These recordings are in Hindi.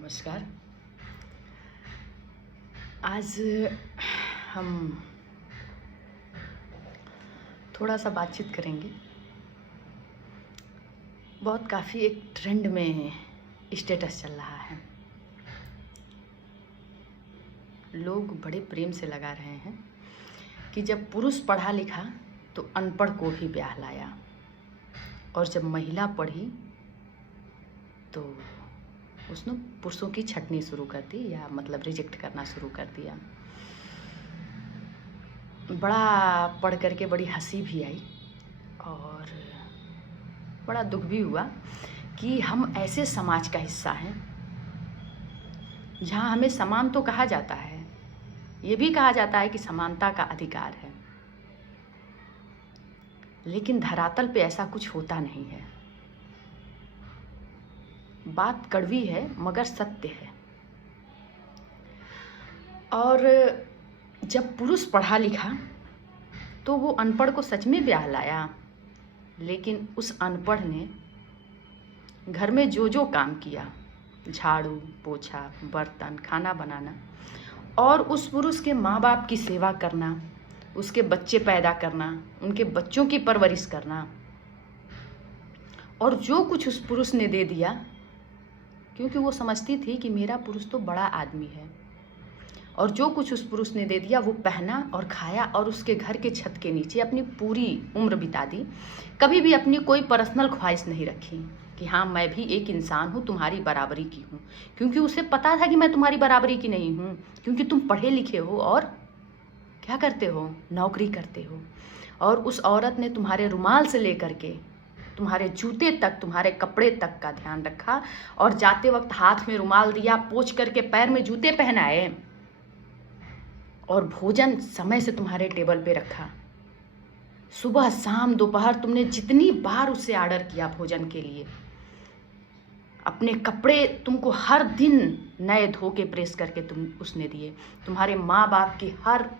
नमस्कार। आज हम थोड़ा सा बातचीत करेंगे। बहुत काफ़ी एक ट्रेंड में स्टेटस चल रहा है। लोग बड़े प्रेम से लगा रहे हैं कि जब पुरुष पढ़ा लिखा तो अनपढ़ को भी ब्याह लाया, और जब महिला पढ़ी तो उसने पुरुषों की छटनी शुरू कर दी, या मतलब रिजेक्ट करना शुरू कर दिया। बड़ा पढ़ करके बड़ी हंसी भी आई और बड़ा दुख भी हुआ कि हम ऐसे समाज का हिस्सा हैं जहाँ हमें समान तो कहा जाता है, ये भी कहा जाता है कि समानता का अधिकार है, लेकिन धरातल पे ऐसा कुछ होता नहीं है। बात कड़वी है मगर सत्य है। और जब पुरुष पढ़ा लिखा तो वो अनपढ़ को सच में ब्याह लाया, लेकिन उस अनपढ़ ने घर में जो जो काम किया, झाड़ू पोछा बर्तन खाना बनाना, और उस पुरुष के माँ बाप की सेवा करना, उसके बच्चे पैदा करना, उनके बच्चों की परवरिश करना, और जो कुछ उस पुरुष ने दे दिया, क्योंकि वो समझती थी कि मेरा पुरुष तो बड़ा आदमी है, और जो कुछ उस पुरुष ने दे दिया वो पहना और खाया और उसके घर के छत के नीचे अपनी पूरी उम्र बिता दी। कभी भी अपनी कोई पर्सनल ख्वाहिश नहीं रखी कि हाँ मैं भी एक इंसान हूँ, तुम्हारी बराबरी की हूँ, क्योंकि उसे पता था कि मैं तुम्हारी बराबरी की नहीं हूँ, क्योंकि तुम पढ़े लिखे हो और क्या करते हो, नौकरी करते हो। और उस औरत ने तुम्हारे रुमाल से लेकर के तुम्हारे जूते तक, तुम्हारे कपड़े तक का ध्यान रखा, और जाते वक्त हाथ में रुमाल दिया, पोंछ करके पैर में जूते पहनाए, और भोजन समय से तुम्हारे टेबल पे रखा। सुबह शाम दोपहर तुमने जितनी बार उससे ऑर्डर किया भोजन के लिए, अपने कपड़े तुमको हर दिन नए धो के प्रेस करके उसने दिए। तुम्हारे माँ बाप की हर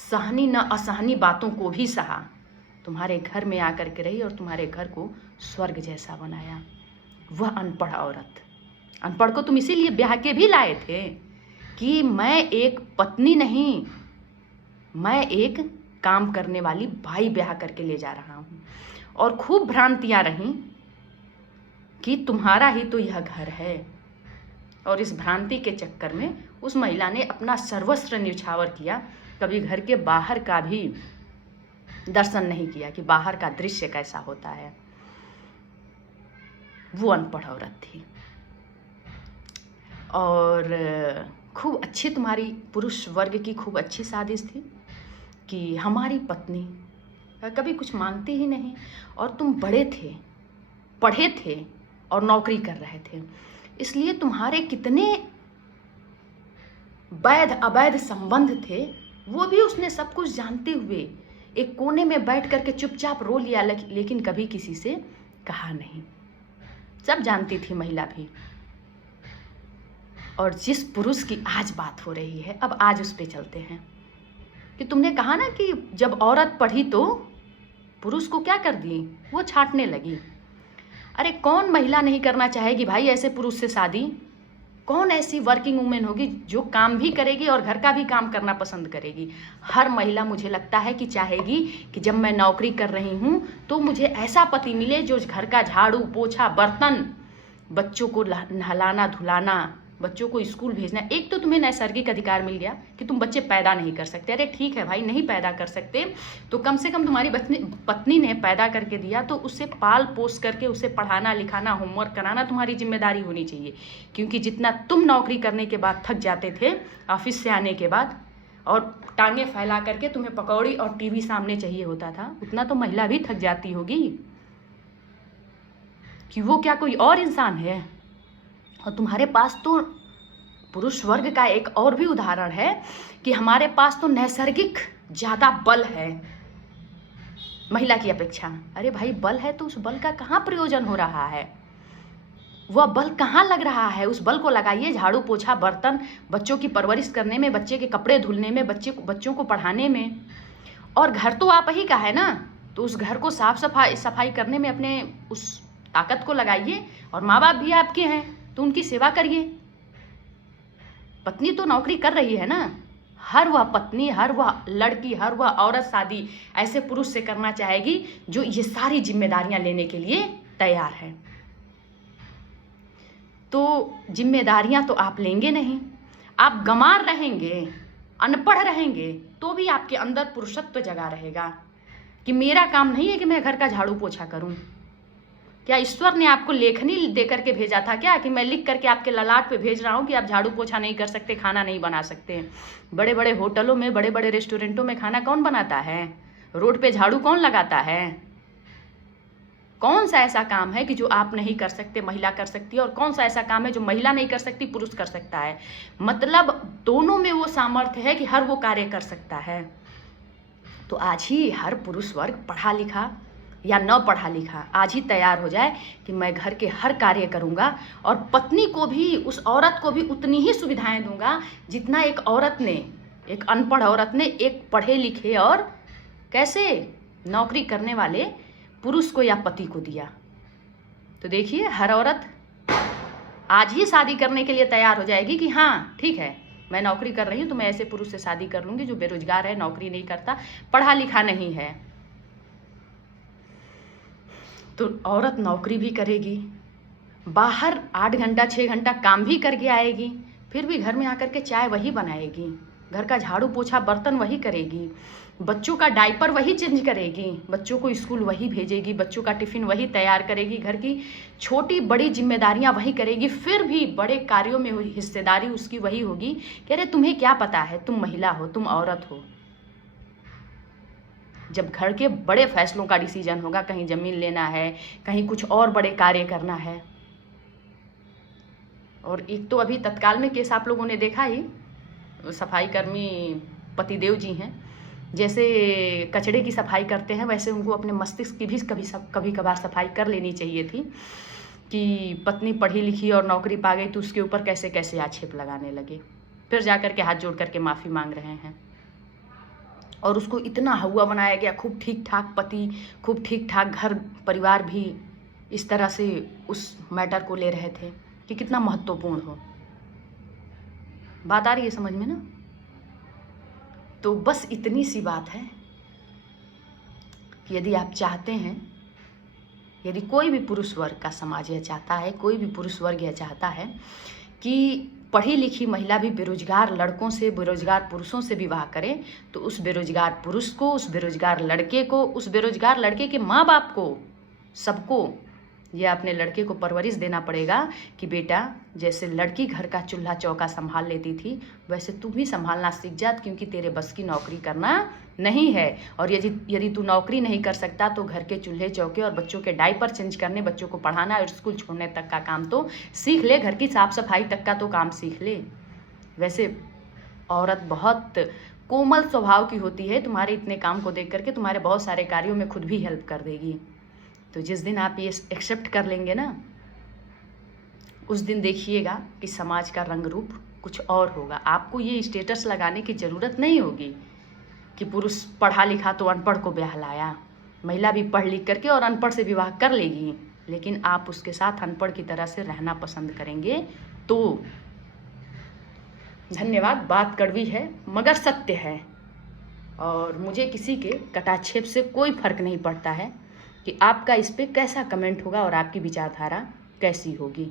सहनी न असहनी बातों को भी सहा, तुम्हारे घर में आकर के रही और तुम्हारे घर को स्वर्ग जैसा बनाया। वह अनपढ़ औरत, अनपढ़ को तुम इसीलिए ब्याह के भी लाए थे कि मैं एक पत्नी नहीं, मैं एक काम करने वाली भाई ब्याह करके ले जा रहा हूँ। और खूब भ्रांतियाँ रहीं कि तुम्हारा ही तो यह घर है, और इस भ्रांति के चक्कर में उस महिला ने अपना सर्वस्व न्यौछावर किया। कभी घर के बाहर का भी दर्शन नहीं किया कि बाहर का दृश्य कैसा होता है। वो अनपढ़ औरत थी। और खूब अच्छी तुम्हारी पुरुष वर्ग की खूब अच्छी साजिश थी कि हमारी पत्नी कभी कुछ मांगती ही नहीं, और तुम बड़े थे, पढ़े थे और नौकरी कर रहे थे, इसलिए तुम्हारे कितने वैध अवैध संबंध थे वो भी उसने सब कुछ जानते हुए एक कोने में बैठ करके चुपचाप रो लिया, लेकिन कभी किसी से कहा नहीं। सब जानती थी महिला भी। और जिस पुरुष की आज बात हो रही है, अब आज उस पे चलते हैं कि तुमने कहा ना कि जब औरत पढ़ी तो पुरुष को क्या कर दी, वो छांटने लगी। अरे कौन महिला नहीं करना चाहेगी भाई ऐसे पुरुष से शादी? कौन ऐसी वर्किंग वुमेन होगी जो काम भी करेगी और घर का भी काम करना पसंद करेगी? हर महिला मुझे लगता है कि चाहेगी कि जब मैं नौकरी कर रही हूँ तो मुझे ऐसा पति मिले जो घर का झाड़ू पोछा बर्तन, बच्चों को नहलाना धुलाना, बच्चों को स्कूल भेजना। एक तो तुम्हें नैसर्गिक अधिकार मिल गया कि तुम बच्चे पैदा नहीं कर सकते। अरे ठीक है भाई, नहीं पैदा कर सकते तो कम से कम तुम्हारी पत्नी ने पैदा करके दिया तो उसे पाल पोस करके उसे पढ़ाना लिखाना होमवर्क कराना तुम्हारी जिम्मेदारी होनी चाहिए। क्योंकि जितना तुम नौकरी करने के बाद थक जाते थे ऑफिस से आने के बाद, और टांगे फैला करके तुम्हें पकौड़ी और टीवी सामने चाहिए होता था, उतना तो महिला भी थक जाती होगी कि वो क्या कोई और इंसान है। और तुम्हारे पास तो पुरुष वर्ग का एक और भी उदाहरण है कि हमारे पास तो नैसर्गिक ज़्यादा बल है महिला की अपेक्षा। अरे भाई बल है तो उस बल का कहाँ प्रयोजन हो रहा है? वह बल कहाँ लग रहा है? उस बल को लगाइए झाड़ू पोछा बर्तन, बच्चों की परवरिश करने में, बच्चे के कपड़े धुलने में, बच्चों को पढ़ाने में। और घर तो आप ही का है ना, तो उस घर को साफ सफाई करने में अपने उस ताकत को लगाइए। और माँ बाप भी आपके हैं तो उनकी सेवा करिए। पत्नी तो नौकरी कर रही है ना। हर वह पत्नी, हर वह लड़की, हर वह औरत शादी ऐसे पुरुष से करना चाहेगी जो ये सारी जिम्मेदारियां लेने के लिए तैयार है। तो जिम्मेदारियां तो आप लेंगे नहीं, आप गंवार रहेंगे, अनपढ़ रहेंगे, तो भी आपके अंदर पुरुषत्व जगा रहेगा कि मेरा काम नहीं है कि मैं घर का झाड़ू पोछा करूं। क्या ईश्वर ने आपको लेखनी दे करके भेजा था क्या कि मैं लिख करके आपके ललाट पे भेज रहा हूँ कि आप झाड़ू पोछा नहीं कर सकते, खाना नहीं बना सकते? बड़े बड़े होटलों में, बड़े बड़े रेस्टोरेंटों में खाना कौन बनाता है? रोड पे झाड़ू कौन लगाता है? कौन सा ऐसा काम है कि जो आप नहीं कर सकते, महिला कर सकती है? और कौन सा ऐसा काम है जो महिला नहीं कर सकती, पुरुष कर सकता है? मतलब दोनों में वो सामर्थ्य है कि हर वो कार्य कर सकता है। तो आज ही हर पुरुष वर्ग, पढ़ा लिखा या न पढ़ा लिखा, आज ही तैयार हो जाए कि मैं घर के हर कार्य करूंगा और पत्नी को भी, उस औरत को भी उतनी ही सुविधाएं दूंगा जितना एक औरत ने, एक अनपढ़ औरत ने एक पढ़े लिखे और कैसे नौकरी करने वाले पुरुष को या पति को दिया। तो देखिए, हर औरत आज ही शादी करने के लिए तैयार हो जाएगी कि हाँ ठीक है, मैं नौकरी कर रही हूँ तो मैं ऐसे पुरुष से शादी कर लूँगी जो बेरोजगार है, नौकरी नहीं करता, पढ़ा लिखा नहीं है। तो औरत नौकरी भी करेगी, बाहर 8 घंटा 6 घंटा काम भी करके आएगी, फिर भी घर में आकर के चाय वही बनाएगी, घर का झाड़ू पोछा बर्तन वही करेगी, बच्चों का डायपर वही चेंज करेगी, बच्चों को स्कूल वही भेजेगी, बच्चों का टिफ़िन वही तैयार करेगी, घर की छोटी बड़ी जिम्मेदारियां वही करेगी, फिर भी बड़े कार्यों में हिस्सेदारी उसकी वही होगी। कह रहे तुम्हें क्या पता है, तुम महिला हो, तुम औरत हो। जब घर के बड़े फैसलों का डिसीजन होगा, कहीं ज़मीन लेना है, कहीं कुछ और बड़े कार्य करना है। और एक तो अभी तत्काल में केस आप लोगों ने देखा ही, सफाई कर्मी पतिदेव जी हैं, जैसे कचड़े की सफाई करते हैं वैसे उनको अपने मस्तिष्क की भी कभी कभार सफाई कर लेनी चाहिए थी कि पत्नी पढ़ी लिखी और नौकरी पा गई तो उसके ऊपर कैसे कैसे आक्षेप लगाने लगे, फिर जा कर के हाथ जोड़ करके माफ़ी मांग रहे हैं। और उसको इतना हुआ बनाया गया, खूब ठीक ठाक पति, खूब ठीक ठाक घर परिवार भी इस तरह से उस मैटर को ले रहे थे कि कितना महत्वपूर्ण हो। बात आ रही है समझ में ना? तो बस इतनी सी बात है कि यदि आप चाहते हैं, यदि कोई भी पुरुष वर्ग का समाज यह चाहता है, कोई भी पुरुष वर्ग यह चाहता है कि पढ़ी लिखी महिला भी बेरोजगार लड़कों से, बेरोजगार पुरुषों से विवाह करे, तो उस बेरोजगार पुरुष को, उस बेरोजगार लड़के को, उस बेरोजगार लड़के के माँ बाप को, सबको यह अपने लड़के को परवरिश देना पड़ेगा कि बेटा, जैसे लड़की घर का चूल्हा चौका संभाल लेती थी वैसे तू भी संभालना सीख जा, क्योंकि तेरे बस की नौकरी करना नहीं है। और यदि तू नौकरी नहीं कर सकता तो घर के चूल्हे चौके और बच्चों के डायपर चेंज करने, बच्चों को पढ़ाना और स्कूल छोड़ने तक का काम तो सीख ले, घर की साफ सफाई तक का तो काम सीख ले। वैसे औरत बहुत कोमल स्वभाव की होती है, तुम्हारे इतने काम को देख करके तुम्हारे बहुत सारे कार्यों में खुद भी हेल्प कर देगी। तो जिस दिन आप ये एक्सेप्ट कर लेंगे ना, उस दिन देखिएगा कि समाज का रंग रूप कुछ और होगा। आपको ये स्टेटस लगाने की ज़रूरत नहीं होगी कि पुरुष पढ़ा लिखा तो अनपढ़ को ब्याह लाया। महिला भी पढ़ लिख करके और अनपढ़ से विवाह कर लेगी, लेकिन आप उसके साथ अनपढ़ की तरह से रहना पसंद करेंगे। तो धन्यवाद, बात कड़वी है मगर सत्य है, और मुझे किसी के कटाक्षेप से कोई फर्क नहीं पड़ता है कि आपका इस पे कैसा कमेंट होगा और आपकी विचारधारा कैसी होगी।